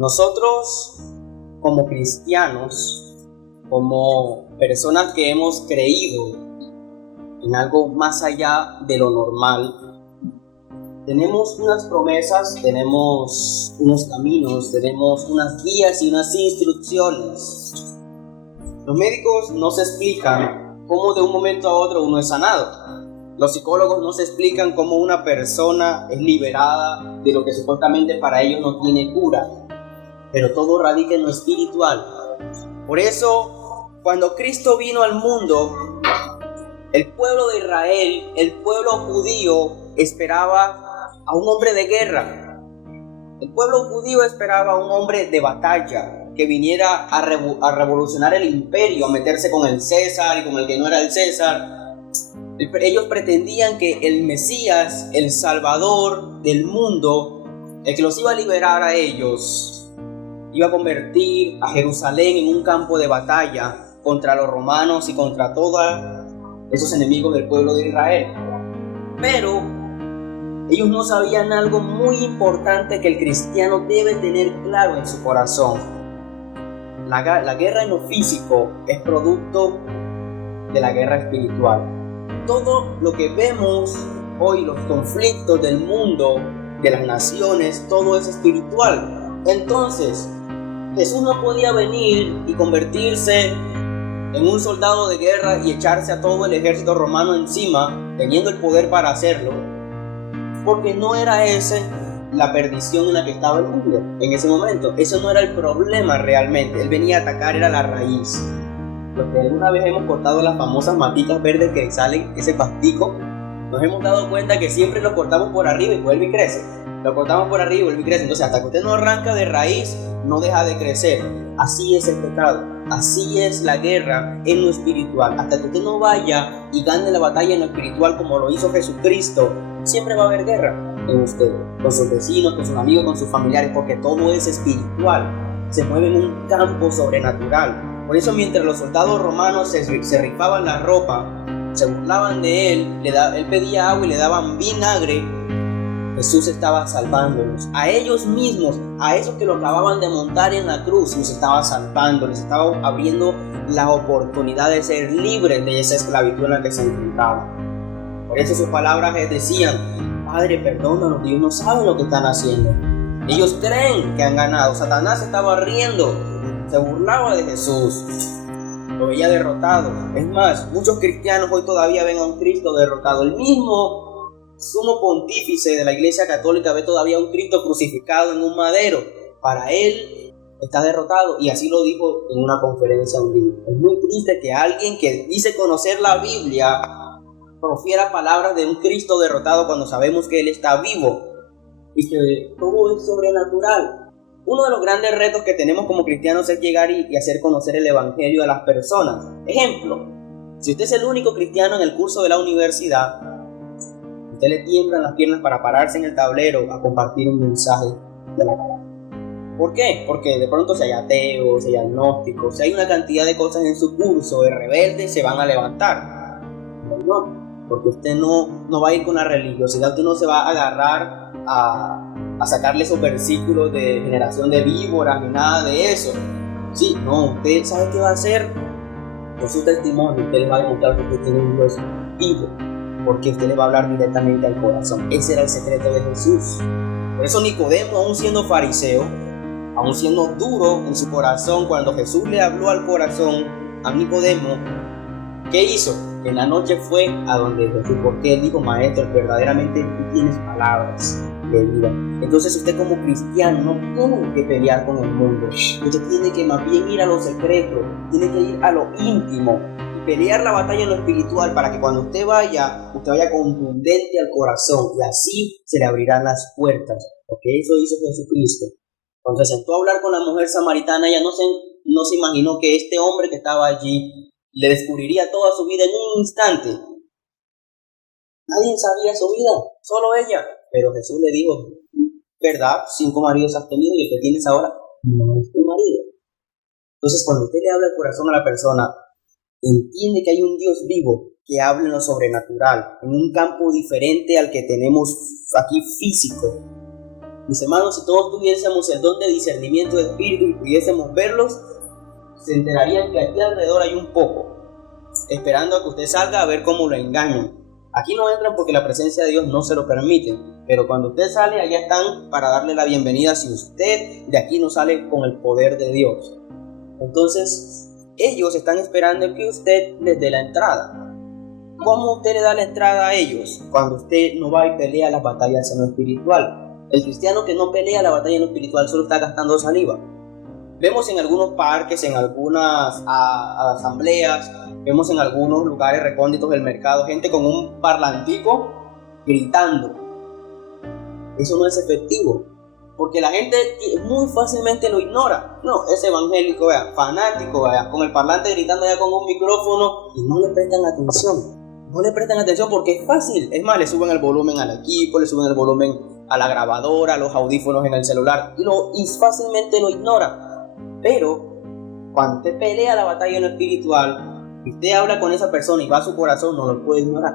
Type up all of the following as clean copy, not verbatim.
Nosotros, como cristianos, como personas que hemos creído en algo más allá de lo normal, tenemos unas promesas, tenemos unos caminos, tenemos unas guías y unas instrucciones. Los médicos no se explican cómo de un momento a otro uno es sanado. Los psicólogos no se explican cómo una persona es liberada de lo que supuestamente para ellos no tiene cura. Pero todo radica en lo espiritual. Por eso, cuando Cristo vino al mundo, el pueblo de Israel, el pueblo judío, esperaba a un hombre de guerra. El pueblo judío esperaba a un hombre de batalla, que viniera a revolucionar el imperio, a meterse con el César y con el que no era el César. Ellos pretendían que el Mesías, el Salvador del mundo, el que los iba a liberar a ellos, iba a convertir a Jerusalén en un campo de batalla contra los romanos y contra todos esos enemigos del pueblo de Israel. Pero ellos no sabían algo muy importante que el cristiano debe tener claro en su corazón. La guerra en lo físico es producto de la guerra espiritual. Todo lo que vemos hoy, los conflictos del mundo, de las naciones, todo es espiritual. Entonces, Jesús no podía venir y convertirse en un soldado de guerra y echarse a todo el ejército romano encima, teniendo el poder para hacerlo, porque no era ese la perdición en la que estaba el mundo en ese momento. Eso no era el problema realmente. Él venía a atacar, era la raíz. Los que alguna vez hemos cortado las famosas matitas verdes que salen, ese pastico, nos hemos dado cuenta que siempre lo cortamos por arriba y vuelve y crece. Lo cortamos por arriba y vuelve y crece. Entonces, hasta que usted no arranca de raíz, no deja de crecer. Así es el pecado. Así es la guerra en lo espiritual. Hasta que usted no vaya y gane la batalla en lo espiritual como lo hizo Jesucristo, siempre va a haber guerra en usted, con sus vecinos, con sus amigos, con sus familiares, porque todo es espiritual. Se mueve en un campo sobrenatural. Por eso, mientras los soldados romanos se rifaban la ropa, se burlaban de él, él pedía agua y le daban vinagre, Jesús estaba salvándolos. A ellos mismos, a esos que lo acababan de montar en la cruz, los estaba salvando, les estaba abriendo la oportunidad de ser libres de esa esclavitud en la que se enfrentaban. Por eso sus palabras les decían: Padre, perdónanos, Dios no sabe lo que están haciendo. Ellos creen que han ganado. Satanás estaba riendo, se burlaba de Jesús, lo veía derrotado. Es más, muchos cristianos hoy todavía ven a un Cristo derrotado. El mismo sumo pontífice de la Iglesia Católica ve todavía a un Cristo crucificado en un madero. Para él está derrotado, y así lo dijo en una conferencia un día. Es muy triste que alguien que dice conocer la Biblia profiera palabras de un Cristo derrotado cuando sabemos que Él está vivo y que todo es sobrenatural. Uno de los grandes retos que tenemos como cristianos es llegar y hacer conocer el Evangelio a las personas. Ejemplo, si usted es el único cristiano en el curso de la universidad, usted le tiemblan las piernas para pararse en el tablero a compartir un mensaje de la palabra. ¿Por qué? Porque de pronto si hay ateos, si hay agnósticos, si hay una cantidad de cosas en su curso de rebeldes, se van a levantar. No, porque usted no va a ir con la religiosidad, usted no se va a agarrar a sacarle esos versículos de generación de víboras ni nada de eso. Sí, no, usted sabe qué va a hacer. Por su testimonio, usted le va a demostrar que usted tiene un Dios vivo, porque usted le va a hablar directamente al corazón. Ese era el secreto de Jesús. Por eso Nicodemo, aún siendo fariseo, aún siendo duro en su corazón, cuando Jesús le habló al corazón a Nicodemo, ¿qué hizo? En la noche fue a donde Jesús, porque él dijo: Maestro, verdaderamente tú tienes palabras de vida. Entonces usted como cristiano no tiene que pelear con el mundo. Usted tiene que más bien ir a lo secreto, tiene que ir a lo íntimo y pelear la batalla en lo espiritual, para que cuando usted vaya contundente al corazón, y así se le abrirán las puertas, porque eso hizo Jesucristo. Cuando se sentó a hablar con la mujer samaritana, ella no se imaginó que este hombre que estaba allí le descubriría toda su vida en un instante. Nadie sabía su vida, solo ella. Pero Jesús le dijo: ¿verdad? 5 maridos has tenido y el que tienes ahora no es tu marido. Entonces, cuando usted le habla al corazón a la persona, entiende que hay un Dios vivo que habla en lo sobrenatural, en un campo diferente al que tenemos aquí físico. Mis hermanos, si todos tuviésemos el don de discernimiento de espíritu y pudiésemos verlos, se enterarían que aquí alrededor hay un poco, esperando a que usted salga a ver cómo lo engañan. Aquí no entran porque la presencia de Dios no se lo permite, pero cuando usted sale, allá están para darle la bienvenida si usted de aquí no sale con el poder de Dios. Entonces, ellos están esperando que usted les dé la entrada. ¿Cómo usted le da la entrada a ellos? Cuando usted no va y pelea las batallas en lo espiritual. El cristiano que no pelea la batalla en lo espiritual solo está gastando saliva. Vemos en algunos parques, en algunas asambleas, vemos en algunos lugares recónditos del mercado, gente con un parlantico gritando. Eso no es efectivo, porque la gente muy fácilmente lo ignora. No, es evangélico, vea, fanático, vea, con el parlante gritando ya con un micrófono y no le prestan atención. No le prestan atención porque es fácil. Es más, le suben el volumen al equipo, le suben el volumen a la grabadora, a los audífonos en el celular y fácilmente lo ignora. Pero cuando usted pelea la batalla en lo espiritual y usted habla con esa persona y va a su corazón, no lo puede ignorar.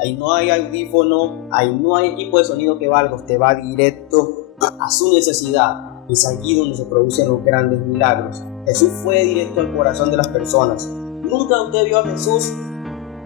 Ahí no hay audífono, ahí no hay equipo de sonido que valga. Usted va directo a su necesidad. Es allí donde se producen los grandes milagros. Jesús fue directo al corazón de las personas. Nunca usted vio a Jesús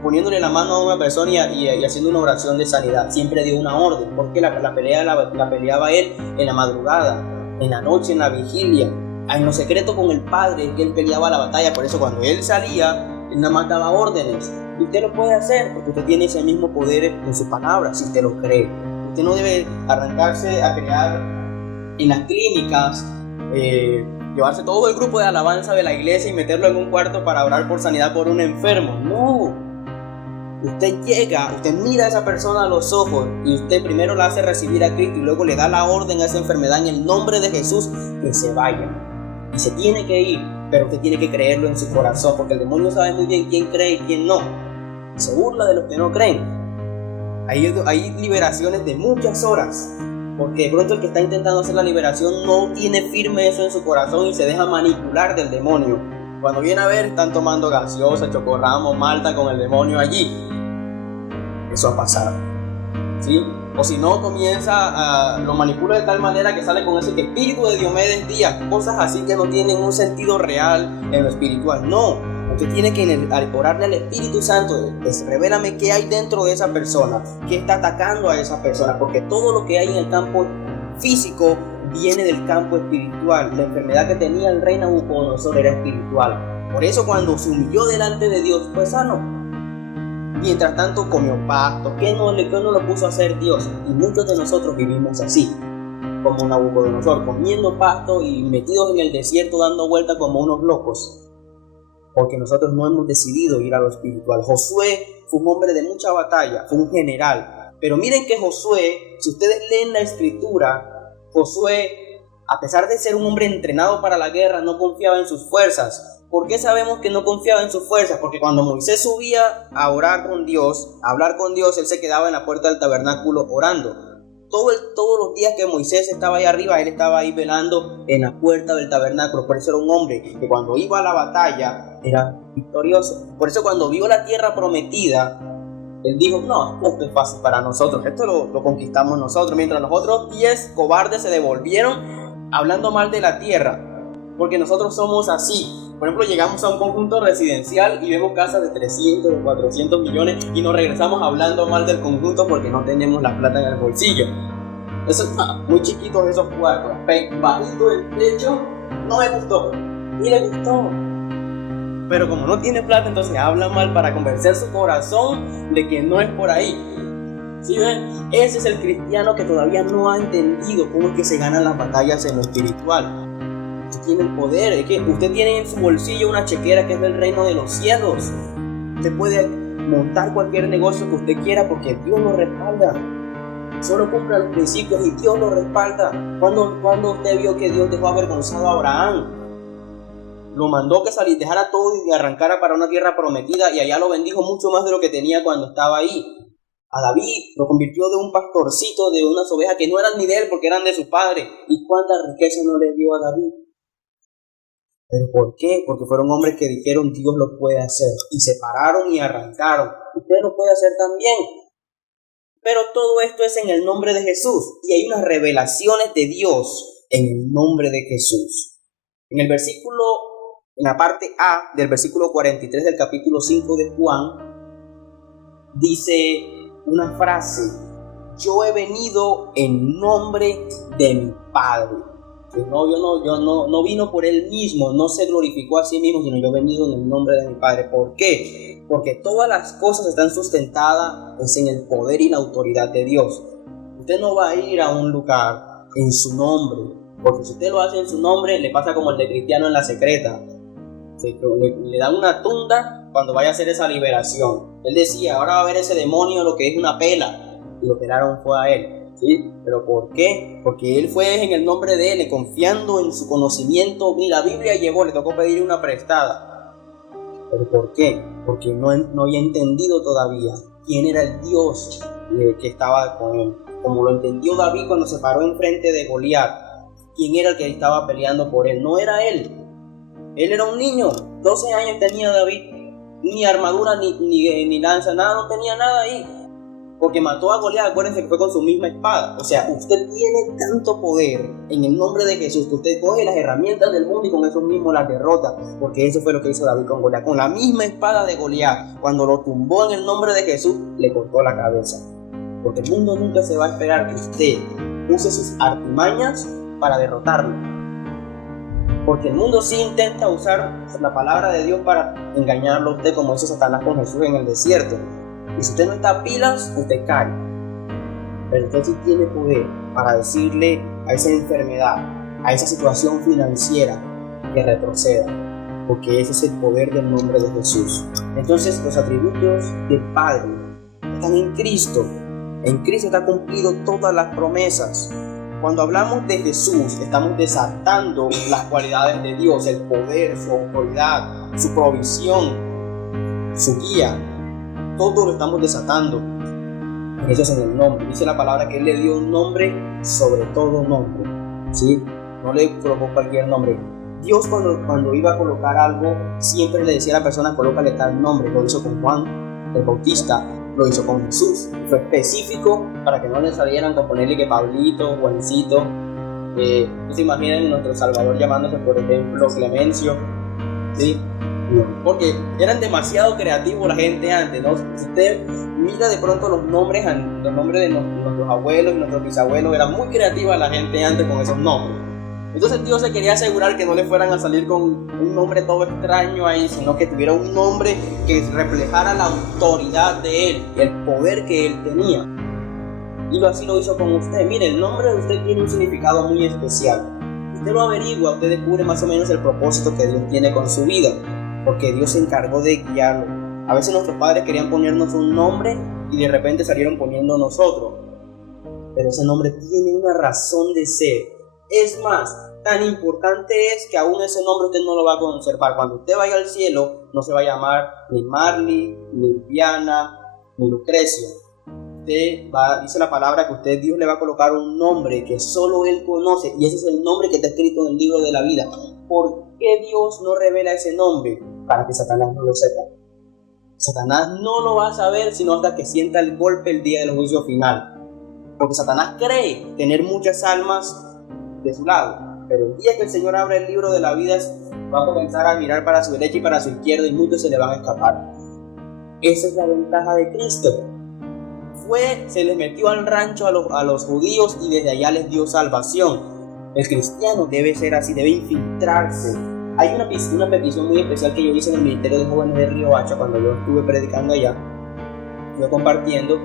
poniéndole la mano a una persona y haciendo una oración de sanidad. Siempre dio una orden, porque la peleaba él en la madrugada, en la noche, en la vigilia, en lo secreto con el Padre, que él peleaba la batalla. Por eso cuando él salía, él nada más daba órdenes. Y usted lo puede hacer, porque usted tiene ese mismo poder en sus palabras, si usted lo cree. Usted no debe arrancarse a crear en las clínicas, llevarse todo el grupo de alabanza de la iglesia y meterlo en un cuarto para orar por sanidad por un enfermo. No. Usted llega, usted mira a esa persona a los ojos y usted primero la hace recibir a Cristo y luego le da la orden a esa enfermedad en el nombre de Jesús que se vaya. Y se tiene que ir, pero usted tiene que creerlo en su corazón, porque el demonio sabe muy bien quién cree y quién no. Se burla de los que no creen. Hay liberaciones de muchas horas, porque de pronto el que está intentando hacer la liberación no tiene firme eso en su corazón y se deja manipular del demonio. Cuando viene a ver, están tomando gaseosa, chocorramo, malta con el demonio allí. Eso ha pasado, ¿sí? O si no, lo manipula de tal manera que sale con ese que espíritu de Diomedes Díaz, cosas así que no tienen un sentido real en lo espiritual. No, usted tiene que orarle al Espíritu Santo, revélame qué hay dentro de esa persona, qué está atacando a esa persona, porque todo lo que hay en el campo físico viene del campo espiritual. La enfermedad que tenía el rey Nabucodonosor era espiritual. Por eso cuando se humilló delante de Dios fue sano. Mientras tanto comió pasto. ¿Qué no lo puso a hacer Dios? Y muchos de nosotros vivimos así, como Nabucodonosor, comiendo pasto y metidos en el desierto dando vueltas como unos locos, porque nosotros no hemos decidido ir a lo espiritual. Josué fue un hombre de mucha batalla, fue un general. Pero miren que Josué, si ustedes leen la escritura, Josué, a pesar de ser un hombre entrenado para la guerra, no confiaba en sus fuerzas. ¿Por qué sabemos que no confiaba en sus fuerzas? Porque cuando Moisés subía a orar con Dios, a hablar con Dios, él se quedaba en la puerta del tabernáculo orando. Todos los días que Moisés estaba ahí arriba, él estaba ahí velando en la puerta del tabernáculo. Por eso era un hombre que cuando iba a la batalla era victorioso. Por eso cuando vio la tierra prometida, él dijo, no, esto es fácil para nosotros, esto lo conquistamos nosotros. Mientras los otros 10 cobardes se devolvieron hablando mal de la tierra, porque nosotros somos así. Por ejemplo, llegamos a un conjunto residencial y vemos casas de 300, de 400 millones y nos regresamos hablando mal del conjunto porque no tenemos la plata en el bolsillo. Eso es muy chiquitos esos cuartos, bajito el techo, no me gustó, ni le gustó. Pero como no tiene plata, entonces habla mal para convencer su corazón de que no es por ahí. ¿Sí ven? Ese es el cristiano que todavía no ha entendido cómo es que se ganan las batallas en lo espiritual. Usted tiene el poder, es que usted tiene en su bolsillo una chequera que es del reino de los cielos. Usted puede montar cualquier negocio que usted quiera porque Dios lo respalda. Solo cumpla los principios y Dios lo respalda. ¿Cuándo usted vio que Dios dejó avergonzado a Abraham? Lo mandó que dejara todo y arrancara para una tierra prometida y allá lo bendijo mucho más de lo que tenía cuando estaba ahí. A David lo convirtió de un pastorcito, de unas ovejas que no eran ni de él porque eran de su padre. ¿Y cuánta riqueza no le dio a David? ¿Pero por qué? Porque fueron hombres que dijeron Dios lo puede hacer y se pararon y arrancaron. Usted lo puede hacer también. Pero todo esto es en el nombre de Jesús y hay unas revelaciones de Dios en el nombre de Jesús. En la parte A del versículo 43 del capítulo 5 de Juan, dice una frase: yo he venido en nombre de mi Padre. No vino por él mismo, no se glorificó a sí mismo, sino yo he venido en el nombre de mi Padre. ¿Por qué? Porque todas las cosas están sustentadas en el poder y la autoridad de Dios. Usted no va a ir a un lugar en su nombre, porque si usted lo hace en su nombre, le pasa como el de Cristiano en la secreta. Le dan una tunda cuando vaya a hacer esa liberación. Él decía, ahora va a ver ese demonio lo que es una pela, y lo operaron fue a él. ¿Sí? ¿Pero por qué? Porque él fue en el nombre de él, confiando en su conocimiento. Ni la Biblia llegó, le tocó pedir una prestada. ¿Pero por qué? Porque no había entendido todavía quién era el Dios que estaba con él. Como lo entendió David cuando se paró enfrente de Goliat. ¿Quién era el que estaba peleando por él? No era él. Él era un niño. 12 años tenía David. Ni armadura, ni lanza, nada, no tenía nada ahí. Porque mató a Goliat, acuérdense que fue con su misma espada. O sea, usted tiene tanto poder en el nombre de Jesús que usted coge las herramientas del mundo y con eso mismo las derrota. Porque eso fue lo que hizo David con Goliat. Con la misma espada de Goliat, cuando lo tumbó en el nombre de Jesús, le cortó la cabeza. Porque el mundo nunca se va a esperar que usted use sus artimañas para derrotarlo. Porque el mundo sí intenta usar la palabra de Dios para engañarlo a usted, como hizo Satanás con Jesús en el desierto. Y si usted no está a pilas, usted cae. Pero usted sí tiene poder para decirle a esa enfermedad, a esa situación financiera, que retroceda. Porque ese es el poder del nombre de Jesús. Entonces los atributos del Padre están en Cristo. En Cristo está cumplido todas las promesas. Cuando hablamos de Jesús, estamos desatando las cualidades de Dios, el poder, su autoridad, su provisión, su guía. Todo lo estamos desatando. Eso es en el nombre. Dice la palabra que Él le dio un nombre sobre todo nombre. ¿Sí? No le colocó cualquier nombre. Dios cuando iba a colocar algo, siempre le decía a la persona, colócale tal nombre. Lo hizo con Juan el Bautista, lo hizo con Jesús. Fue específico para que no le salieran con ponerle que Pablito, Juancito. Se imaginan nuestro Salvador llamándose, por ejemplo, Clemencio. ¿Sí? Porque eran demasiado creativos la gente antes, ¿no? Si usted mira de pronto los nombres de nuestros abuelos y nuestros bisabuelos, era muy creativa la gente antes con esos nombres. Entonces Dios se quería asegurar que no le fueran a salir con un nombre todo extraño ahí, sino que tuviera un nombre que reflejara la autoridad de Él, el poder que Él tenía. Y así lo hizo con usted. Mire, el nombre de usted tiene un significado muy especial. Usted lo averigua, usted descubre más o menos el propósito que Dios tiene con su vida, porque Dios se encargó de guiarlo. A veces nuestros padres querían ponernos un nombre y de repente salieron poniendo nosotros. Pero ese nombre tiene una razón de ser. Es más, tan importante es que aún ese nombre usted no lo va a conservar. Cuando usted vaya al cielo, no se va a llamar ni Marley, ni Viana, ni Lucrecia. Dice la palabra que Dios le va a colocar un nombre que solo Él conoce, y ese es el nombre que está escrito en el libro de la vida. ¿Por qué Dios no revela ese nombre? Para que Satanás no lo sepa. Satanás no lo va a saber sino hasta que sienta el golpe el día del juicio final. Porque Satanás cree tener muchas almas de su lado, pero el día que el Señor abra el libro de la vida, va a comenzar a mirar para su derecha y para su izquierda, y muchos se le van a escapar. Esa es la ventaja de Cristo. Se les metió al rancho a los judíos y desde allá les dio salvación. El cristiano debe ser así, debe infiltrarse. Hay una petición muy especial que yo hice en el Ministerio de Jóvenes de Riohacha cuando yo estuve predicando allá, estuve compartiendo,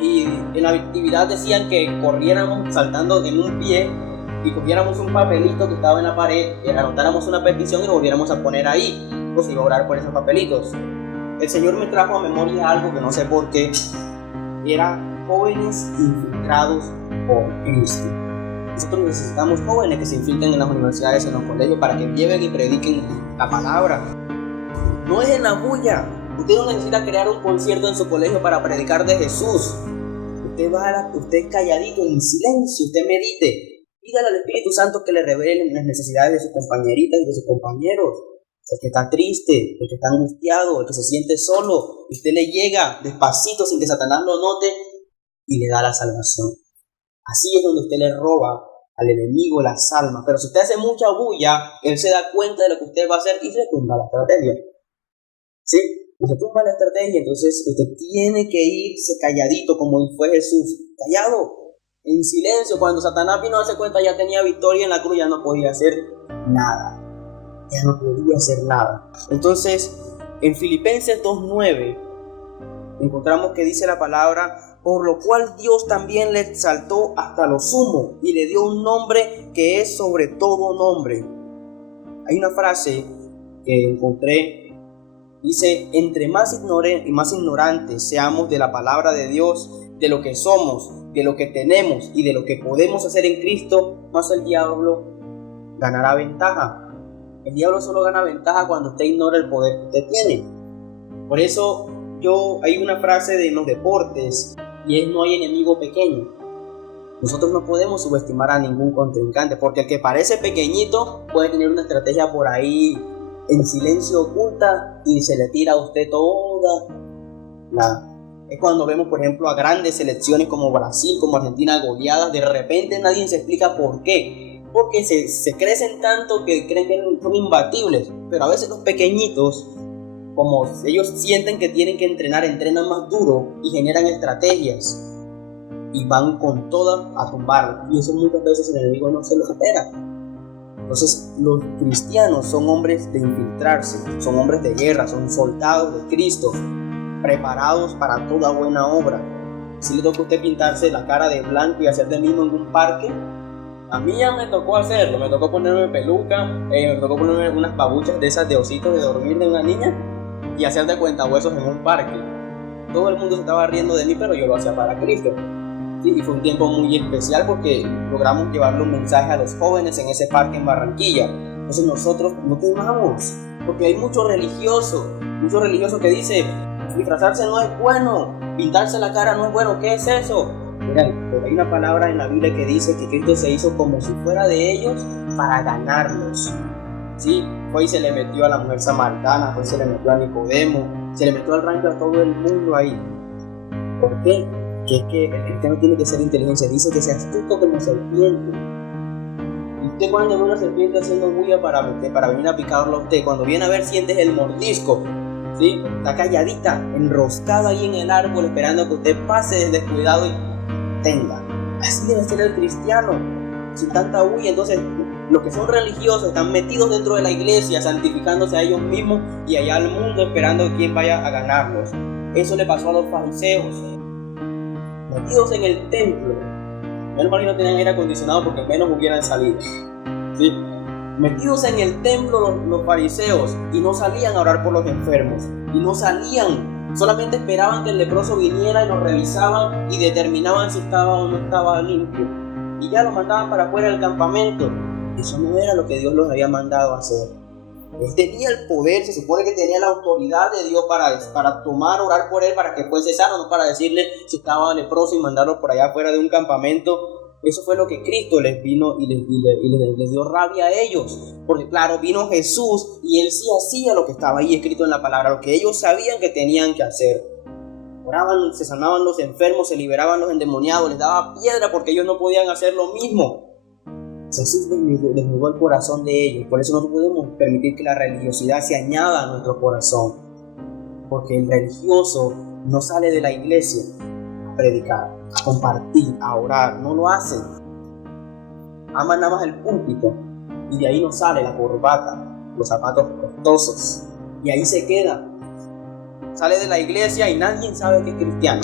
y en la actividad decían que corriéramos saltando en un pie y cogiéramos un papelito que estaba en la pared, anotáramos una petición y lo volviéramos a poner ahí, pues iba a orar por esos papelitos. El Señor me trajo a memoria algo que no sé por qué. Eran jóvenes infiltrados por Cristo. Nosotros necesitamos jóvenes que se infiltren en las universidades, en los colegios, para que lleven y prediquen la palabra. No es en la bulla. Usted no necesita crear un concierto en su colegio para predicar de Jesús. Usted calladito, en silencio, usted medite. Pídale al Espíritu Santo que le revele las necesidades de sus compañeritas y de sus compañeros. El que está triste, el que está angustiado, el que se siente solo, usted le llega despacito sin que Satanás lo note y le da la salvación. Así es donde usted le roba al enemigo las almas. Pero si usted hace mucha bulla, él se da cuenta de lo que usted va a hacer y se tumba la estrategia. ¿Sí? Y se tumba la estrategia, entonces usted tiene que irse calladito como fue Jesús. Callado, en silencio. Cuando Satanás vino a darse cuenta, ya tenía victoria en la cruz, ya no podía hacer nada. Ya no podía hacer nada. Entonces, en Filipenses 2:9 encontramos que dice la palabra: por lo cual Dios también le exaltó hasta lo sumo y le dio un nombre que es sobre todo nombre. Hay una frase que encontré, dice: entre más ignorantes seamos de la palabra de Dios, de lo que somos, de lo que tenemos y de lo que podemos hacer en Cristo, más el diablo ganará ventaja. El diablo solo gana ventaja cuando usted ignora el poder que usted tiene. Por eso hay una frase en los deportes y es: no hay enemigo pequeño. Nosotros no podemos subestimar a ningún contrincante, porque el que parece pequeñito puede tener una estrategia por ahí en silencio oculta y se le tira a usted toda es cuando vemos, por ejemplo, a grandes selecciones como Brasil, como Argentina, goleadas. De repente nadie se explica por qué. Porque se crecen tanto que creen que son imbatibles. Pero a veces los pequeñitos, como ellos sienten que tienen que entrenar, entrenan más duro y generan estrategias y van con todas a tumbarlo. Y eso muchas veces el enemigo no se lo espera. Entonces los cristianos son hombres de infiltrarse, son hombres de guerra, son soldados de Cristo, preparados para toda buena obra. Si le toca a usted pintarse la cara de blanco y hacer de mismo en un parque, a mí ya me tocó hacerlo. Me tocó ponerme peluca, me tocó ponerme unas babuchas de esas de ositos de dormir de una niña y hacer de cuentahuesos en un parque. Todo el mundo se estaba riendo de mí, pero yo lo hacía para Cristo. Sí, y fue un tiempo muy especial porque logramos llevarle un mensaje a los jóvenes en ese parque en Barranquilla. Entonces nosotros no temamos, porque hay mucho religioso que dice: disfrazarse no es bueno, pintarse la cara no es bueno. ¿Qué es eso? Miren, pero hay una palabra en la Biblia que dice que Cristo se hizo como si fuera de ellos para ganarlos. Sí, fue y se le metió a la mujer samaritana, fue y se le metió a Nicodemo, se le metió al rancho a todo el mundo ahí. ¿Por qué? Que es que el cristiano tiene que ser inteligente. Dice que sea astuto como serpiente. Y usted, cuando ve una serpiente haciendo bulla para venir a picarlo a usted, cuando viene a ver, sientes el mordisco, ¿sí? Está calladita, enroscada ahí en el árbol, esperando que usted pase descuidado y tenga. Así debe ser el cristiano, sin tanta bulla. Entonces los que son religiosos están metidos dentro de la iglesia, santificándose a ellos mismos y allá al mundo, esperando a quien vaya a ganarlos. Eso le pasó a los fariseos, metidos en el templo. Menos mal que no tenían aire acondicionado, porque menos hubieran salido, ¿sí? Metidos en el templo los fariseos, y no salían a orar por los enfermos, y no salían, solamente esperaban que el leproso viniera y lo revisaban y determinaban si estaba o no estaba limpio, y ya lo mandaban para afuera del campamento. Eso no era lo que Dios los había mandado a hacer. Él tenía el poder, se supone que tenía la autoridad de Dios para tomar, orar por él, para que fuese sano, no para decirle si estaba leproso y mandarlo por allá afuera de un campamento. Eso fue lo que Cristo les vino y les dio rabia a ellos. Porque claro, vino Jesús y él sí hacía lo que estaba ahí escrito en la palabra, lo que ellos sabían que tenían que hacer. Oraban, se sanaban los enfermos, se liberaban los endemoniados, les daba piedra porque ellos no podían hacer lo mismo. Jesús desnudó el corazón de ellos. Por eso no podemos permitir que la religiosidad se añada a nuestro corazón, porque el religioso no sale de la iglesia a predicar, a compartir, a orar. No lo hacen. Aman nada más el púlpito, y de ahí no sale la corbata, los zapatos costosos, y ahí se queda. Sale de la iglesia y nadie sabe que es cristiano.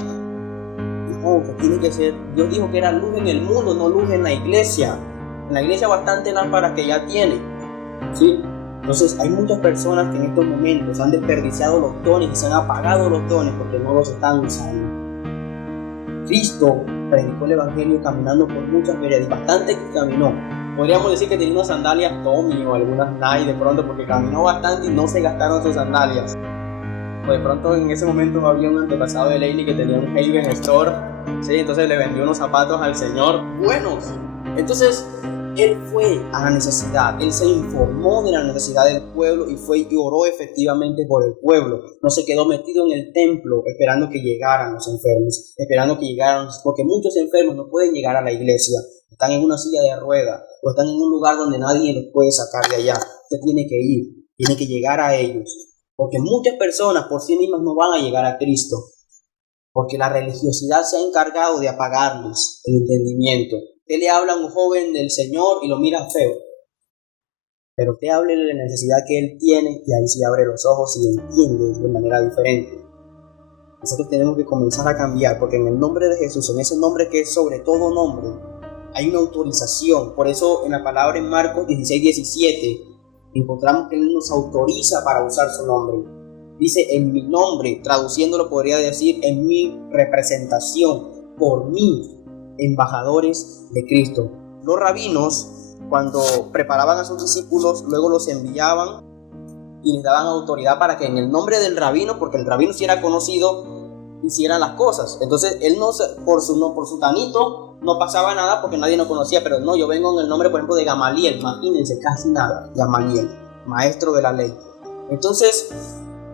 No, que tiene que ser. Dios dijo que era luz en el mundo, no luz en la iglesia. En la iglesia bastante lámparas que ya tiene, ¿sí? Entonces hay muchas personas que en estos momentos han desperdiciado los dones y se han apagado los dones porque no los están usando. Cristo predicó el evangelio caminando por muchas veredas, bastante que caminó. Podríamos decir que tenía unas sandalias Tommy o algunas Nike de pronto, porque caminó bastante y no se gastaron sus sandalias. O de pronto en ese momento había un antepasado de Leili que tenía un Haven Store, ¿sí? Entonces le vendió unos zapatos al Señor buenos. Entonces Él fue a la necesidad, él se informó de la necesidad del pueblo y fue y oró efectivamente por el pueblo. No se quedó metido en el templo esperando que llegaran los enfermos, esperando que llegaran, porque muchos enfermos no pueden llegar a la iglesia, están en una silla de ruedas o están en un lugar donde nadie los puede sacar de allá. Usted tiene que ir, tiene que llegar a ellos, porque muchas personas por sí mismas no van a llegar a Cristo, porque la religiosidad se ha encargado de apagarles el entendimiento. Usted le habla a un joven del Señor y lo mira feo, pero usted habla de la necesidad que él tiene y ahí se abre los ojos y entiende de manera diferente. Nosotros tenemos que comenzar a cambiar, porque en el nombre de Jesús, en ese nombre que es sobre todo nombre, hay una autorización. Por eso en la palabra en Marcos 16:17 encontramos que Él nos autoriza para usar su nombre. Dice en mi nombre, traduciéndolo podría decir en mi representación, por mí, embajadores de Cristo. Los rabinos, cuando preparaban a sus discípulos, luego los enviaban y les daban autoridad para que en el nombre del rabino, porque el rabino sí era conocido, hicieran las cosas. Entonces él no por su tanito no pasaba nada porque nadie lo conocía, pero no, yo vengo en el nombre por ejemplo de Gamaliel, imagínense, casi nada, Gamaliel, maestro de la ley. Entonces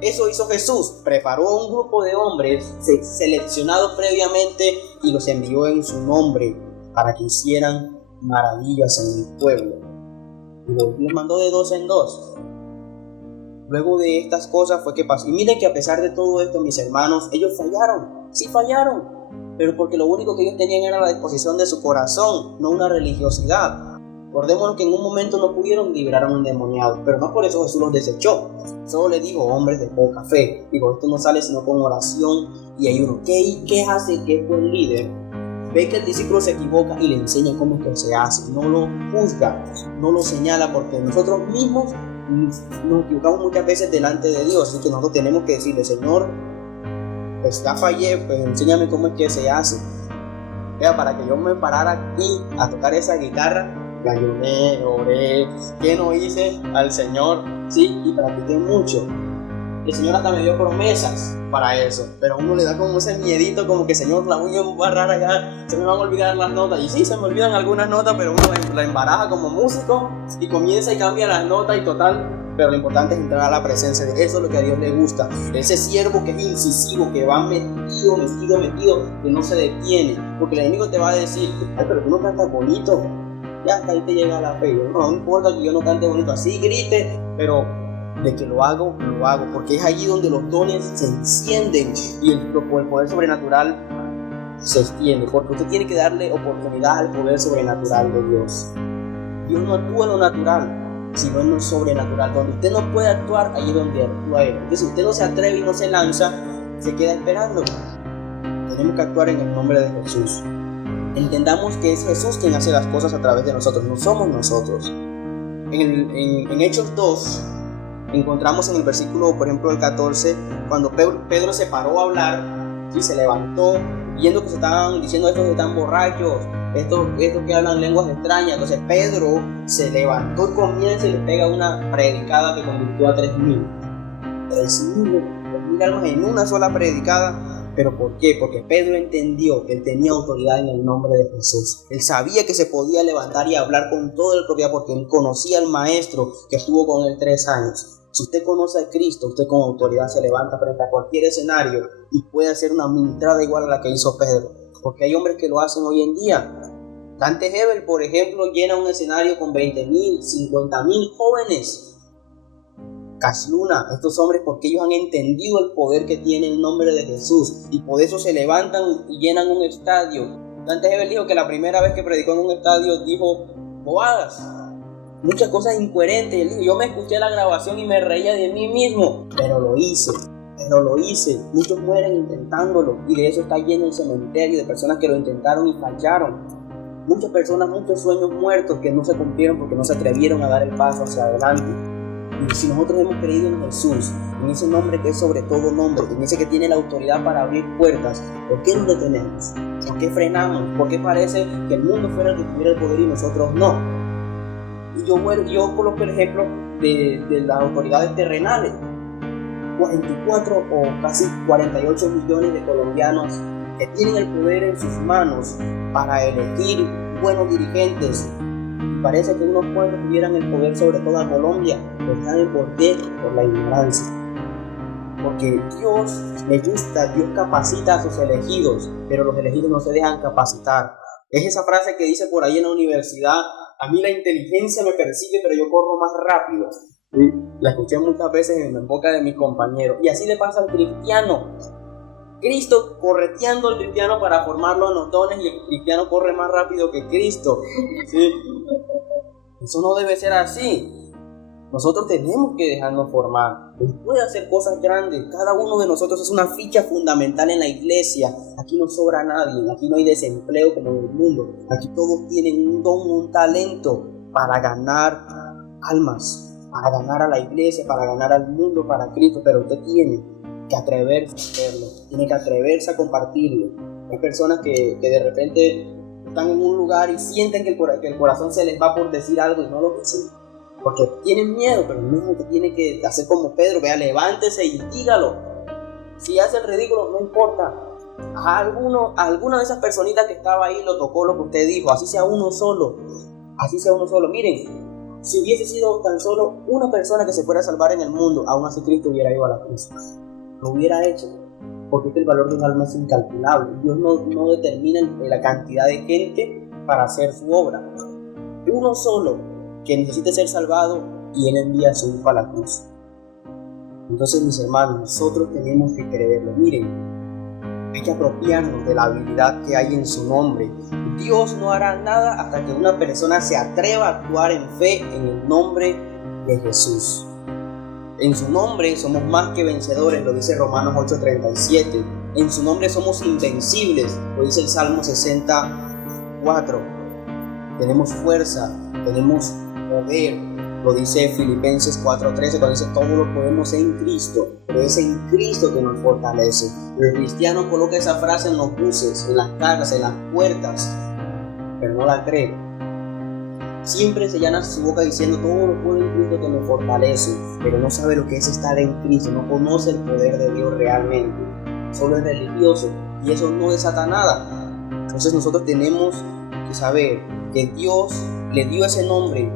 eso hizo Jesús, preparó a un grupo de hombres seleccionados previamente y los envió en su nombre para que hicieran maravillas en el pueblo. Y les mandó de dos en dos. Luego de estas cosas fue que pasó. Y miren que a pesar de todo esto, mis hermanos, ellos fallaron. Sí fallaron. Pero porque lo único que ellos tenían era la disposición de su corazón, no una religiosidad. Recordémonos que en un momento no pudieron liberar a un endemoniado, pero no por eso Jesús los desechó. Solo le dijo, hombres de poca fe. Digo, esto no sale sino con oración y ayuno. ¿Qué hace que fue el líder? Ve que el discípulo se equivoca y le enseña cómo es que se hace. No lo juzga, no lo señala, porque nosotros mismos nos equivocamos muchas veces delante de Dios, así que nosotros tenemos que decirle, Señor, pues ya fallé, pues enséñame cómo es que se hace. Vea, para que yo me parara aquí a tocar esa guitarra, la ayuné, oré, ¿qué no hice al Señor? Sí, y practiqué mucho. El Señor hasta me dio promesas para eso, pero a uno le da como ese miedito, como que Señor, la voy a embarrar allá, se me van a olvidar las notas. Y sí, se me olvidan algunas notas, pero uno la embaraja como músico y comienza y cambia las notas y total. Pero lo importante es entrar a la presencia de eso, es lo que a Dios le gusta. Ese siervo que es incisivo, que va metido, que no se detiene, porque el enemigo te va a decir, ay, pero tú no cantas bonito, ya hasta ahí te llega la fe. No importa que yo no cante bonito, así grite, pero de que lo hago, porque es allí donde los dones se encienden y el poder sobrenatural se extiende, porque usted tiene que darle oportunidad al poder sobrenatural de Dios. Dios no actúa en lo natural, sino en lo sobrenatural. Donde usted no puede actuar, allí es donde actúa Él. Entonces, si usted no se atreve y no se lanza, se queda esperando. Tenemos que actuar en el nombre de Jesús. Entendamos que es Jesús quien hace las cosas a través de nosotros, no somos nosotros. En Hechos 2 encontramos en el versículo, por ejemplo, el 14, cuando Pedro se paró a hablar y se levantó, viendo que se estaban diciendo estos que están borrachos, estos que hablan lenguas extrañas. Entonces Pedro se levantó y comienza y le pega una predicada que convirtió a 3,000 almas en una sola predicada. ¿Pero por qué? Porque Pedro entendió que él tenía autoridad en el nombre de Jesús. Él sabía que se podía levantar y hablar con toda la propiedad porque él conocía al maestro que estuvo con él 3 años. Si usted conoce a Cristo, usted con autoridad se levanta frente a cualquier escenario y puede hacer una ministrada igual a la que hizo Pedro. Porque hay hombres que lo hacen hoy en día. Dante Gebel, por ejemplo, llena un escenario con 20,000, 50,000 jóvenes. Cash Luna, estos hombres, porque ellos han entendido el poder que tiene el nombre de Jesús y por eso se levantan y llenan un estadio. Dante Gebel dijo que la primera vez que predicó en un estadio dijo bobadas, muchas cosas incoherentes. Él dijo, yo me escuché la grabación y me reía de mí mismo, pero lo hice. Muchos mueren intentándolo y de eso está lleno el cementerio de personas que lo intentaron y fallaron. Muchas personas, muchos sueños muertos que no se cumplieron porque no se atrevieron a dar el paso hacia adelante. Y si nosotros hemos creído en Jesús, en ese nombre que es sobre todo nombre, en ese que tiene la autoridad para abrir puertas, ¿por qué nos detenemos? ¿Por qué frenamos? ¿Por qué parece que el mundo fuera el que tuviera el poder y nosotros no? Y yo coloco el ejemplo de las autoridades terrenales. 44 o casi 48 millones de colombianos que tienen el poder en sus manos para elegir buenos dirigentes, Parece que unos cuantos tuvieran el poder sobre toda Colombia, pero ¿saben por qué? Por la ignorancia. Porque Dios le gusta, Dios capacita a sus elegidos, pero los elegidos no se dejan capacitar. Es esa frase que dice por ahí en la universidad: a mí la inteligencia me persigue, pero yo corro más rápido. La escuché muchas veces en boca de mis compañeros. Y así le pasa al cristiano. Cristo correteando al cristiano para formarlo en los dones, y el cristiano corre más rápido que Cristo. ¿Sí? Eso no debe ser así. Nosotros tenemos que dejarnos formar. Él puede hacer cosas grandes. Cada uno de nosotros es una ficha fundamental en la iglesia. Aquí no sobra nadie. Aquí no hay desempleo como en el mundo. Aquí todos tienen un don, un talento para ganar almas, para ganar a la iglesia, para ganar al mundo, para Cristo. Pero usted tiene que atreverse a hacerlo. Tiene que atreverse a compartirlo. Hay personas que de repente están en un lugar y sienten que el corazón se les va por decir algo y no lo dicen. Porque tienen miedo, pero no, que tiene que hacer como Pedro: vea, levántese y dígalo. Si hace el ridículo, no importa. A alguna de esas personitas que estaba ahí lo tocó lo que usted dijo, así sea uno solo. Así sea uno solo. Miren, si hubiese sido tan solo una persona que se fuera a salvar en el mundo, aún así Cristo hubiera ido a la cruz. Lo hubiera hecho, porque el valor de un alma es incalculable. Dios no determina la cantidad de gente para hacer su obra. Uno solo que necesite ser salvado, y Él envía a su Hijo a la cruz. Entonces, mis hermanos, nosotros tenemos que creerlo. Miren, hay que apropiarnos de la habilidad que hay en su nombre. Dios no hará nada hasta que una persona se atreva a actuar en fe en el nombre de Jesús. En su nombre somos más que vencedores, lo dice Romanos 8:37. En su nombre somos invencibles, lo dice el Salmo 64. Tenemos fuerza, tenemos poder, lo dice Filipenses 4:13, cuando dice todo lo podemos en Cristo, pero es en Cristo que nos fortalece. El cristiano coloca esa frase en los buses, en las casas, en las puertas, pero no la cree. Siempre se llena su boca diciendo todo lo puedo en Cristo que me fortalece, pero no sabe lo que es estar en Cristo, no conoce el poder de Dios realmente, solo es religioso, y eso no desata nada. Entonces nosotros tenemos que saber que Dios le dio ese nombre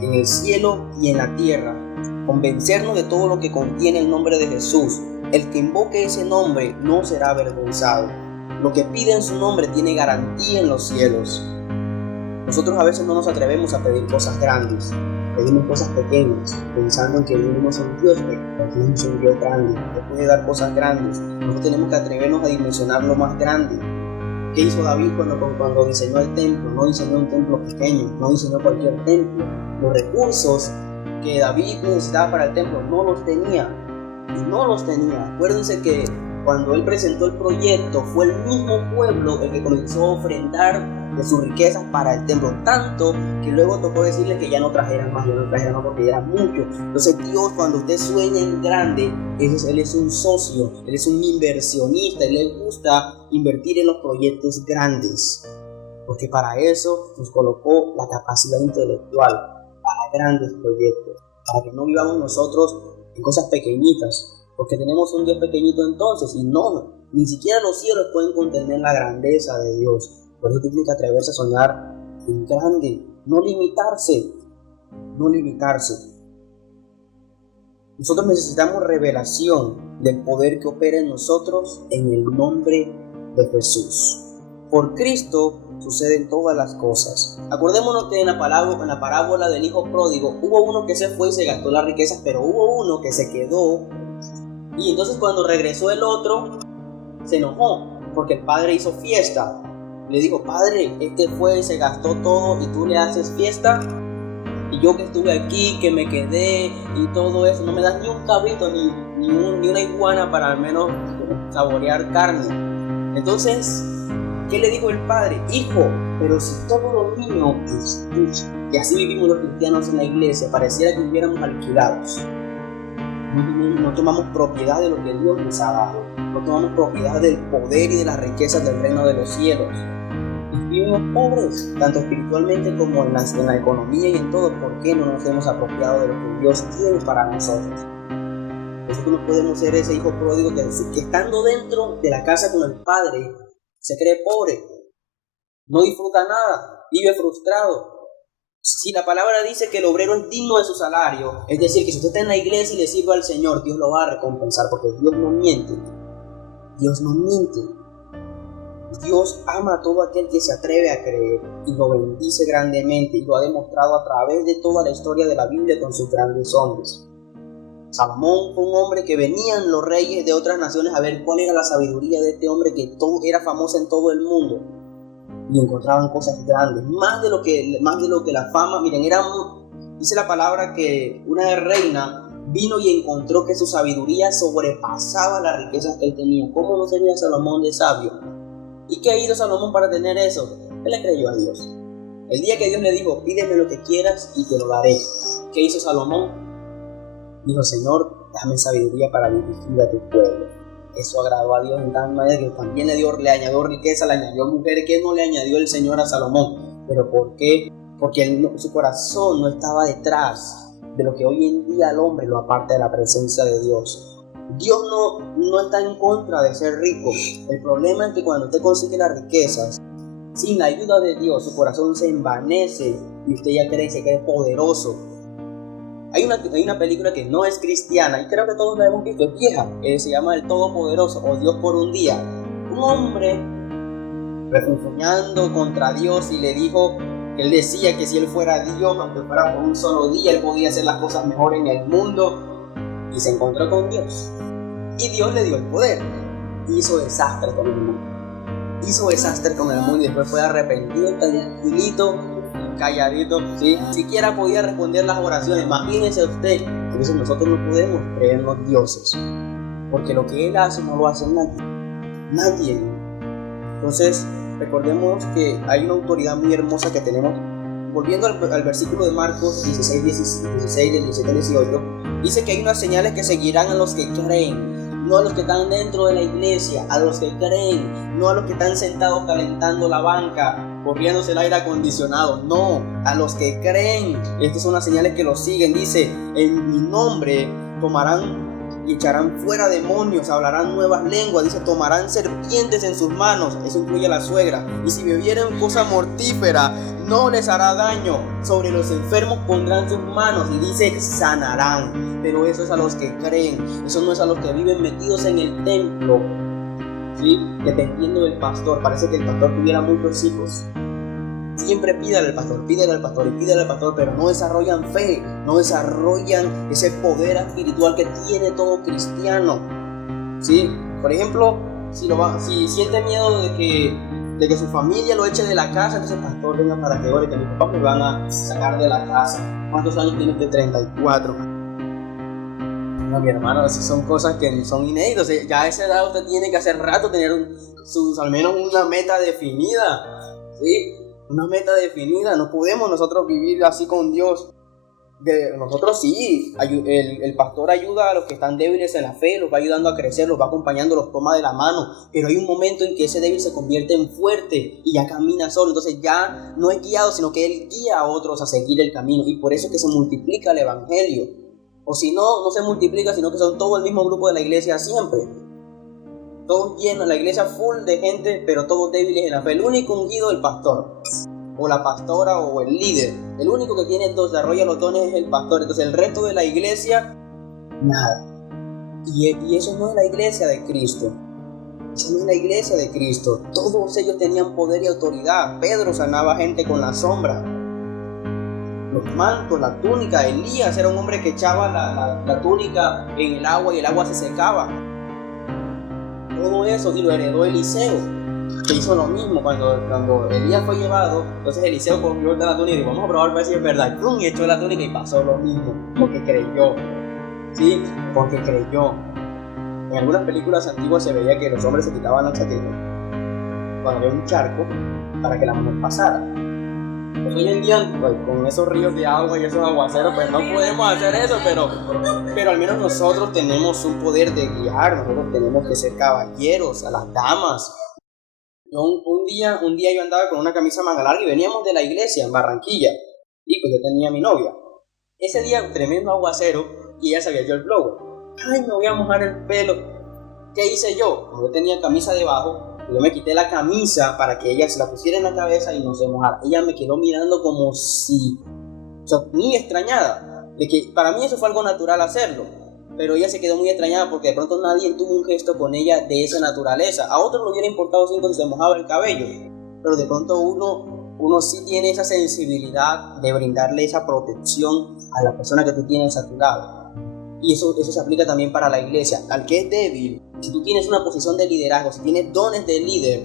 en el cielo y en la tierra, convencernos de todo lo que contiene el nombre de Jesús. El que invoque ese nombre no será avergonzado. Lo que pide en su nombre tiene garantía en los cielos. Nosotros a veces no nos atrevemos a pedir cosas grandes, pedimos cosas pequeñas, pensando en que vivimos en Dios, pero tenemos un Dios grande, que puede dar cosas grandes. Nosotros tenemos que atrevernos a dimensionar lo más grande. ¿Qué hizo David cuando diseñó el templo? No diseñó un templo pequeño, no diseñó cualquier templo. Los recursos que David necesitaba para el templo no los tenía. Acuérdense que cuando él presentó el proyecto, fue el mismo pueblo el que comenzó a ofrendar de sus riquezas para el templo, tanto que luego tocó decirle que ya no trajeran más porque ya eran muchos. Entonces Dios, cuando usted sueña en grande, Él es un socio, Él es un inversionista, Él le gusta invertir en los proyectos grandes, porque para eso nos colocó la capacidad intelectual para grandes proyectos, para que no vivamos nosotros en cosas pequeñitas, porque tenemos un Dios pequeñito entonces, y no, ni siquiera los cielos pueden contener la grandeza de Dios. Por eso tiene que atreverse a soñar en grande, no limitarse. Nosotros necesitamos revelación del poder que opera en nosotros en el nombre de Jesús. Por Cristo suceden todas las cosas. Acordémonos que en la parábola del hijo pródigo hubo uno que se fue y se gastó las riquezas, pero hubo uno que se quedó, y entonces cuando regresó el otro se enojó porque el padre hizo fiesta. Le dijo: padre, este fue y se gastó todo y tú le haces fiesta, y yo que estuve aquí, que me quedé y todo eso, no me das ni un cabrito ni una iguana para al menos saborear carne. Entonces, ¿qué le dijo el padre? Hijo, pero si todo lo mío es tuyo. Y así vivimos los cristianos en la iglesia, pareciera que viviéramos alquilados. No tomamos propiedad de lo que Dios nos ha dado, no tomamos propiedad del poder y de las riquezas del reino de los cielos. Vivimos pobres, tanto espiritualmente como en la economía y en todo. ¿Por qué no nos hemos apropiado de lo que Dios tiene para nosotros? Nosotros no podemos ser ese hijo pródigo que estando dentro de la casa con el padre se cree pobre, no disfruta nada, vive frustrado. Si la palabra dice que el obrero es digno de su salario, es decir, que si usted está en la iglesia y le sirve al Señor, Dios lo va a recompensar, porque Dios no miente. Dios no miente. Dios ama a todo aquel que se atreve a creer y lo bendice grandemente, y lo ha demostrado a través de toda la historia de la Biblia con sus grandes hombres. Salomón fue un hombre que venían los reyes de otras naciones a ver cuál era la sabiduría de este hombre que era famoso en todo el mundo, y encontraban cosas grandes, más de lo que la fama. Miren, dice la palabra que una reina vino y encontró que su sabiduría sobrepasaba las riquezas que él tenía. ¿Cómo no sería Salomón de sabio? ¿Y qué hizo Salomón para tener eso? Él le creyó a Dios. El día que Dios le dijo, pídeme lo que quieras y te lo daré, ¿qué hizo Salomón? Dijo, Señor, dame sabiduría para dirigir a tu pueblo. Eso agradó a Dios en tal manera que también le añadió riqueza, le añadió mujeres. ¿Qué no le añadió el Señor a Salomón? ¿Pero por qué? Porque su corazón no estaba detrás de lo que hoy en día al hombre lo aparta de la presencia de Dios. Dios no está en contra de ser rico. El problema es que cuando usted consigue las riquezas, sin la ayuda de Dios, su corazón se envanece y usted ya cree que es poderoso. Hay una película que no es cristiana, y creo que todos la hemos visto, es vieja, se llama El Todopoderoso o Dios por un día. Un hombre refunfuñando contra Dios y le dijo, él decía que si él fuera Dios, aunque fuera por un solo día, él podía hacer las cosas mejor en el mundo, y se encontró con Dios. Y Dios le dio el poder. Hizo desastre con el mundo. Y después fue arrepentido, tranquilito, calladito, ¿sí? Siquiera podía responder las oraciones. Imagínense usted. Por eso nosotros no podemos creernos dioses, porque lo que Él hace no lo hace nadie. Entonces recordemos que hay una autoridad muy hermosa que tenemos. Volviendo al versículo de Marcos 16, del 17 al 18, dice que hay unas señales que seguirán a los que creen, no a los que están dentro de la iglesia, a los que creen, no a los que están sentados calentando la banca, corriéndose el aire acondicionado, no, a los que creen. Estas son las señales que los siguen. Dice, en mi nombre tomarán y echarán fuera demonios, hablarán nuevas lenguas, dice, tomarán serpientes en sus manos, eso incluye a la suegra, y si bebieren cosa mortífera, no les hará daño, sobre los enfermos pondrán sus manos, y dice, sanarán. Pero eso es a los que creen, eso no es a los que viven metidos en el templo, ¿sí? Dependiendo del pastor. Parece que el pastor tuviera muchos hijos. Siempre pídale al pastor, pero no desarrollan fe, no desarrollan ese poder espiritual que tiene todo cristiano, ¿sí? Por ejemplo, si siente miedo de que su familia lo eche de la casa, entonces pastor, venga para que ore, que mis papás me van a sacar de la casa. ¿Cuántos años tiene usted? 34. No, mi hermano, esas son cosas que son inéditas. Ya a esa edad usted tiene que hace rato tener al menos una meta definida, ¿sí? Una meta definida. No podemos nosotros vivir así con Dios. Nosotros sí, el pastor ayuda a los que están débiles en la fe, los va ayudando a crecer, los va acompañando, los toma de la mano, pero hay un momento en que ese débil se convierte en fuerte y ya camina solo. Entonces ya no es guiado, sino que él guía a otros a seguir el camino, y por eso es que se multiplica el evangelio. O si no se multiplica, sino que son todo el mismo grupo de la iglesia siempre, todos llenos, la iglesia full de gente, pero todos débiles en la fe. El único ungido es el pastor, o la pastora, o el líder. El único que desarrolla los dones es el pastor. Entonces el resto de la iglesia, nada. Y eso no es la iglesia de Cristo. Esa no es la iglesia de Cristo. Todos ellos tenían poder y autoridad. Pedro sanaba gente con la sombra, los mantos, la túnica. Elías era un hombre que echaba la túnica en el agua y el agua se secaba. Todo eso y lo heredó Eliseo, que hizo lo mismo cuando Elías fue llevado. Entonces Eliseo cogió la túnica y dijo, vamos a probar para ver si es verdad, y echó la túnica y pasó lo mismo, porque creyó, ¿sí? Porque creyó. En algunas películas antiguas se veía que los hombres se quitaban la chaqueta cuando había un charco para que la mujer pasara. Pues hoy en día, pues, con esos ríos de agua y esos aguaceros, pues no podemos hacer eso, pero al menos nosotros tenemos un poder de guiar. Nosotros tenemos que ser caballeros a las damas. Un día yo andaba con una camisa manga larga y veníamos de la iglesia en Barranquilla, y pues yo tenía a mi novia. Ese día, tremendo aguacero, y ella se había hecho el blower. Ay, me voy a mojar el pelo. ¿Qué hice yo? Como yo tenía camisa debajo, Yo me quité la camisa para que ella se la pusiera en la cabeza y no se mojara. Ella me quedó mirando como si, o sea, muy extrañada, de que para mí eso fue algo natural hacerlo, pero ella se quedó muy extrañada porque de pronto nadie tuvo un gesto con ella de esa naturaleza. A otros no hubiera importado si se mojaba el cabello, pero de pronto uno sí tiene esa sensibilidad de brindarle esa protección a la persona que tú tienes a tu lado. Y eso se aplica también para la iglesia. Al que es débil, si tú tienes una posición de liderazgo, si tienes dones de líder,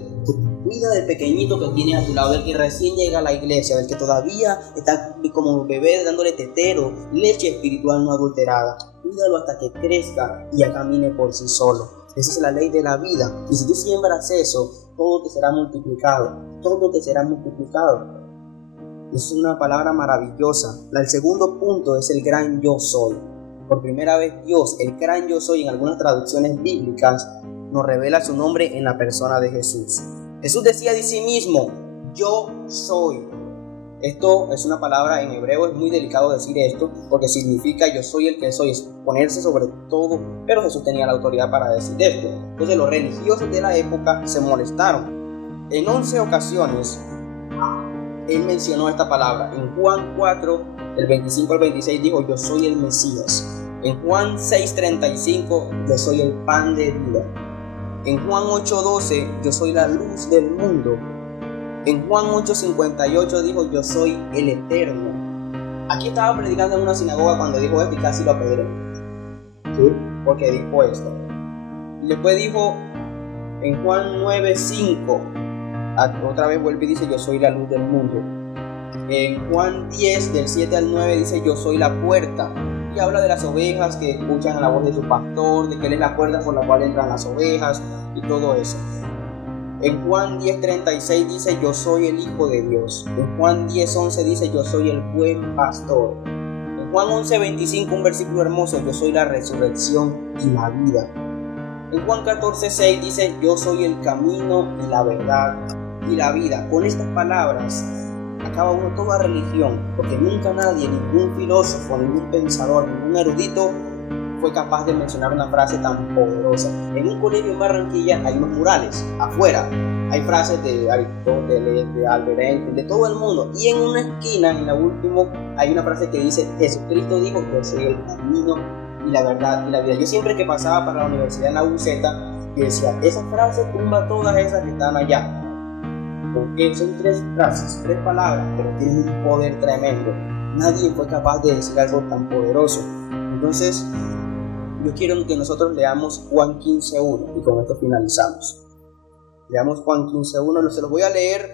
cuida del pequeñito que tienes a tu lado, del que recién llega a la iglesia, del que todavía está como bebé dándole tetero, leche espiritual no adulterada. Cuídalo hasta que crezca y ya camine por sí solo. Esa es la ley de la vida. Y si tú siembras eso, todo te será multiplicado. Todo te será multiplicado. Es una palabra maravillosa. El segundo punto es el gran yo soy. Por primera vez Dios, el gran yo soy, en algunas traducciones bíblicas, nos revela su nombre en la persona de Jesús. Jesús decía de sí mismo, yo soy. Esto es una palabra en hebreo, es muy delicado decir esto, porque significa yo soy el que soy, es ponerse sobre todo, pero Jesús tenía la autoridad para decir esto. Entonces los religiosos de la época se molestaron. En 11 ocasiones, él mencionó esta palabra. En Juan 4, del 25 al 26 dijo, yo soy el Mesías. En Juan 6:35, yo soy el pan de vida. En Juan 8:12, yo soy la luz del mundo. En Juan 8:58 dijo, yo soy el eterno. Aquí estaba predicando en una sinagoga cuando dijo esto y casi lo apedrearon. ¿Sí? Porque dijo esto. Después dijo en Juan 9:5, otra vez vuelve y dice, yo soy la luz del mundo. En Juan 10, del 7 al 9, dice, yo soy la puerta. Y habla de las ovejas que escuchan la voz de su pastor, de que él es la puerta por la cual entran las ovejas y todo eso. En Juan 10:36 dice, yo soy el Hijo de Dios. En Juan 10:11 dice, yo soy el buen pastor. En Juan 11:25, un versículo hermoso, yo soy la resurrección y la vida. En Juan 14:6 dice, yo soy el camino y la verdad y la vida. Con estas palabras acaba uno toda religión, porque nunca nadie, ningún filósofo, ningún pensador, ningún erudito fue capaz de mencionar una frase tan poderosa. En un colegio en Barranquilla hay unos murales, afuera hay frases de Aristóteles, de Albert Einstein, de todo el mundo, y en una esquina, en la última, hay una frase que dice, Jesucristo dijo, yo soy el camino y la verdad y la vida. Yo siempre que pasaba para la universidad en la UZ, yo decía, esa frase tumba todas esas que están allá, porque son 3 frases, 3 palabras, pero tienen un poder tremendo. Nadie fue capaz de decir algo tan poderoso. Entonces, yo quiero que nosotros leamos Juan 15:1 y con esto finalizamos. Leamos Juan 15:1, se los voy a leer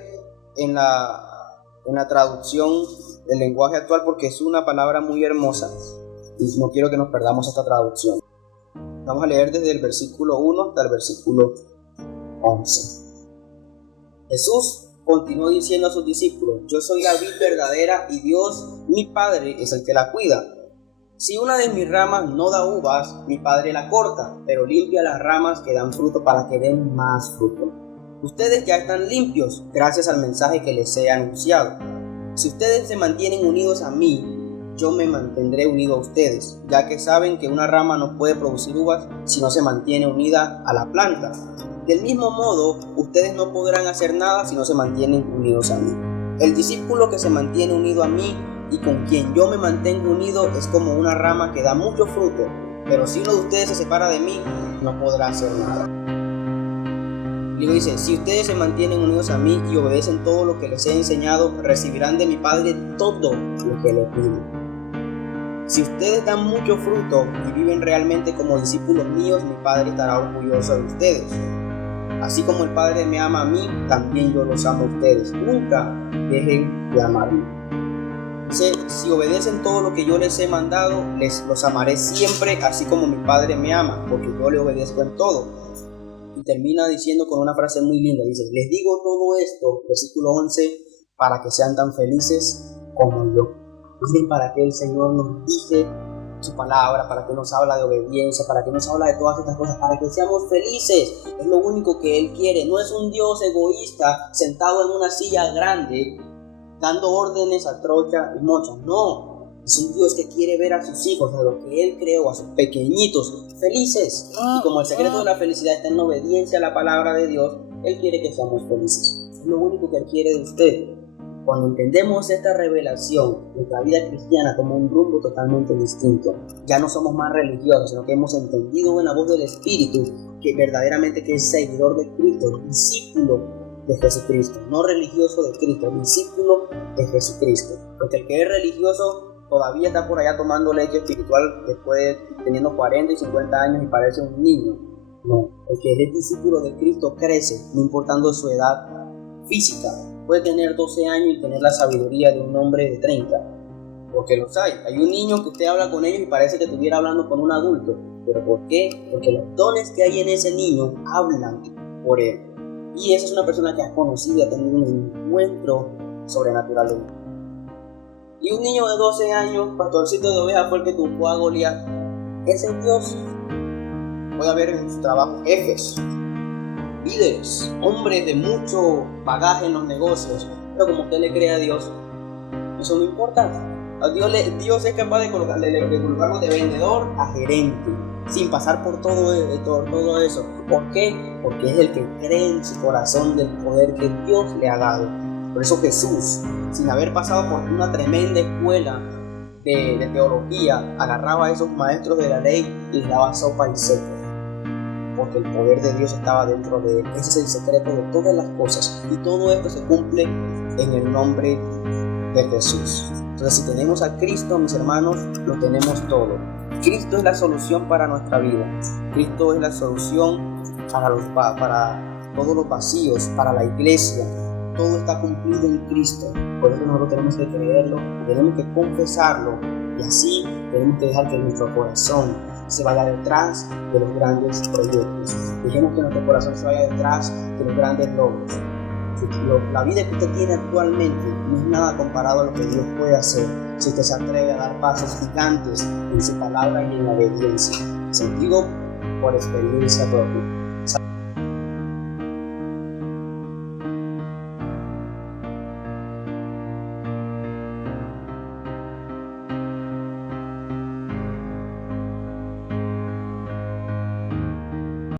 en la traducción del lenguaje actual porque es una palabra muy hermosa y no quiero que nos perdamos esta traducción. Vamos a leer desde el versículo 1 hasta el versículo 11. Jesús continuó diciendo a sus discípulos, yo soy la vid verdadera y Dios, mi Padre, es el que la cuida. Si una de mis ramas no da uvas, mi Padre la corta, pero limpia las ramas que dan fruto para que den más fruto. Ustedes ya están limpios gracias al mensaje que les he anunciado. Si ustedes se mantienen unidos a mí, yo me mantendré unido a ustedes, ya que saben que una rama no puede producir uvas si no se mantiene unida a la planta. Del mismo modo, ustedes no podrán hacer nada si no se mantienen unidos a mí. El discípulo que se mantiene unido a mí y con quien yo me mantengo unido es como una rama que da mucho fruto, pero si uno de ustedes se separa de mí, no podrá hacer nada. Y dice, si ustedes se mantienen unidos a mí y obedecen todo lo que les he enseñado, recibirán de mi Padre todo lo que les pido. Si ustedes dan mucho fruto y viven realmente como discípulos míos, mi Padre estará orgulloso de ustedes. Así como el Padre me ama a mí, también yo los amo a ustedes. Nunca dejen de amarme. Si obedecen todo lo que yo les he mandado, los amaré siempre, así como mi Padre me ama, porque yo le obedezco en todo. Y termina diciendo con una frase muy linda, dice, les digo todo esto, versículo 11, para que sean tan felices como yo. Miren para qué el Señor nos dice su palabra, para que nos habla de obediencia, para que nos habla de todas estas cosas, para que seamos felices. Es lo único que Él quiere. No es un Dios egoísta sentado en una silla grande dando órdenes a trocha y mocha. No, es un Dios que quiere ver a sus hijos, a los que Él creó, a sus pequeñitos, felices. Y como el secreto de la felicidad está en obediencia a la palabra de Dios, Él quiere que seamos felices. Es lo único que Él quiere de usted. Cuando entendemos esta revelación, nuestra vida cristiana toma un rumbo totalmente distinto. Ya no somos más religiosos, sino que hemos entendido en la voz del Espíritu que verdaderamente que es seguidor de Cristo, discípulo de Jesucristo, no religioso de Cristo, discípulo de Jesucristo. Porque el que es religioso todavía está por allá tomando leche espiritual después teniendo 40 y 50 años y parece un niño. No, el que es discípulo de Cristo crece, no importando su edad física. Puede tener 12 años y tener la sabiduría de un hombre de 30, porque los hay. Hay un niño que usted habla con ellos y parece que estuviera hablando con un adulto. ¿Pero por qué? Porque los dones que hay en ese niño hablan por él. Y esa es una persona que ha conocido y ha tenido un encuentro sobrenatural de él. Y un niño de 12 años, pastorcito de ovejas, fue el que tumbó a Goliat. Ese es Dios. Puede haber en su trabajo jefes, líderes, hombres de mucho bagaje en los negocios, pero como usted le cree a Dios, eso no importa. A Dios es capaz de colocarlo de vendedor a gerente, sin pasar por todo eso. ¿Por qué? Porque es el que cree en su corazón del poder que Dios le ha dado. Por eso Jesús, sin haber pasado por una tremenda escuela de teología, agarraba a esos maestros de la ley y les daba sopa y seco. Porque el poder de Dios estaba dentro de él. Ese es el secreto de todas las cosas. Y todo esto se cumple en el nombre de Jesús. Entonces, si tenemos a Cristo, mis hermanos, lo tenemos todo. Cristo es la solución para nuestra vida. Cristo es la solución para todos los vacíos, para la iglesia. Todo está cumplido en Cristo. Por eso nosotros tenemos que creerlo, tenemos que confesarlo. Y así tenemos que dejar que nuestro corazón se vaya detrás de los grandes proyectos. Dejemos que nuestro corazón se vaya detrás de los grandes logros. La vida que usted tiene actualmente no es nada comparado a lo que Dios puede hacer si usted se atreve a dar pasos gigantes en su palabra y en la obediencia, sentido por experiencia propia.